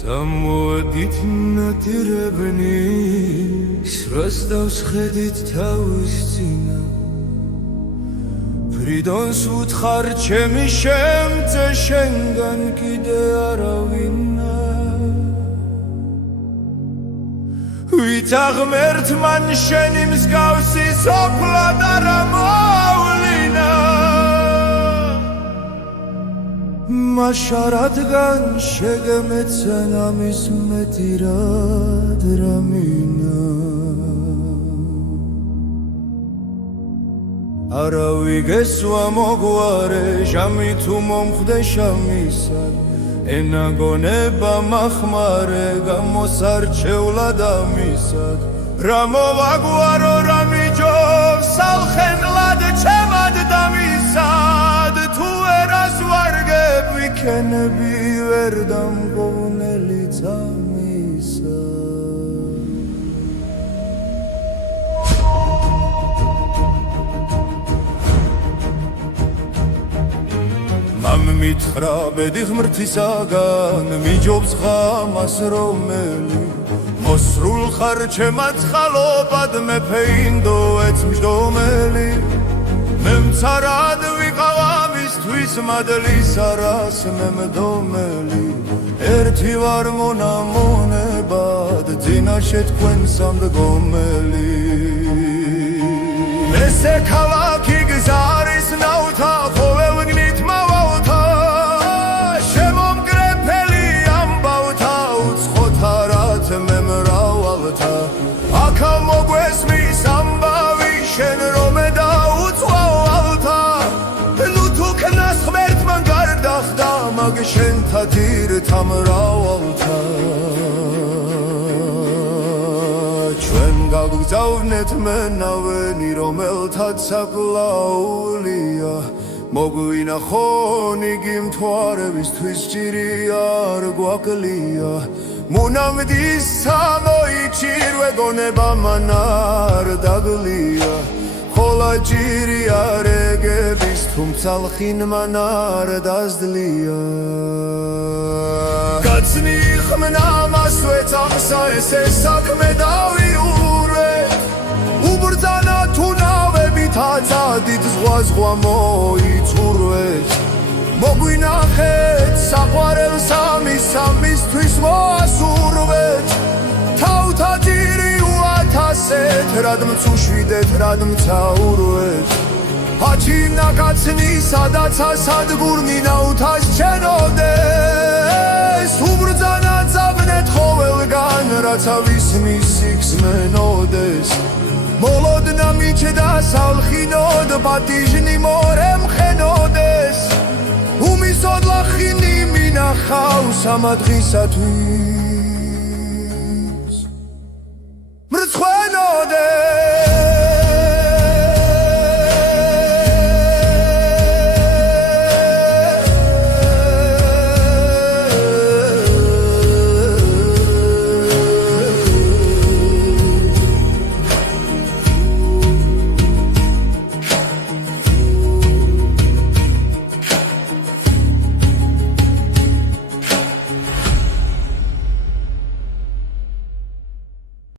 Zamodit natirebni Srasdavs khedit taustina Pridons utkar chemi shemtse shengan kide aravina Vitagmert man sheni msgavsi sopla daramavlina Masharadgan shegemetsena mismetirad ramina Aravi gesva mogware shami tu momkhde shamisad Ena goneba makhmare gamosarchevlad amisad Ramovagwaro ramijov salkhen lad chemad damisad Tu eras vargeb vikenebi verdam govneli tamisad Mam mitra bedi ghmrtisagan mijobs ghamas romeli Mosrul khar chemat khalobad mepeindo ets mjdomeli Memtsarad viqavamistvis madlis aras memdomeli Erti var monamonebad dinashe tkven samdgomeli Mese khavaki gzaris nauta khovelgnit mavalta Shemomgrepeli ambavta utsxotarat memravalta Akha mogvesmis ambavi shen romeda utsvavalta Nu tu knas khmertman gardakhda mag shen tatir tamravalta Gagzavnet menaveni romeltat saklaulия Moguinachon igi mtvarebistvis ჭირი არ გვაკლია Munamdis samoichirve goნება man არ დაგლია Khola ჭირი არ ეგების თუმცა ლხინ man არ დაზდლია Gacni khmna masvet amsa ese sakme daviu Ubrzana tunavebit adzadit zghwa moitsურვეთ Moguinakhet საყვარელს ამისთვის მოასურვეთ Თავთა ჭირი უათასეთ რად მწუშვიდეთ რად მცაურვეთ Აჩინა კაცნი სადაც ასადგურნინა უთას ჩენოდეს Ubrzana ძაბნეთ ყოველგან რაც ავისმის სიქს მენოდეს Molodna michda salkhinod patijni morem khenodes Umisod lakhini minachav samadghisatvis Mrtskhenodes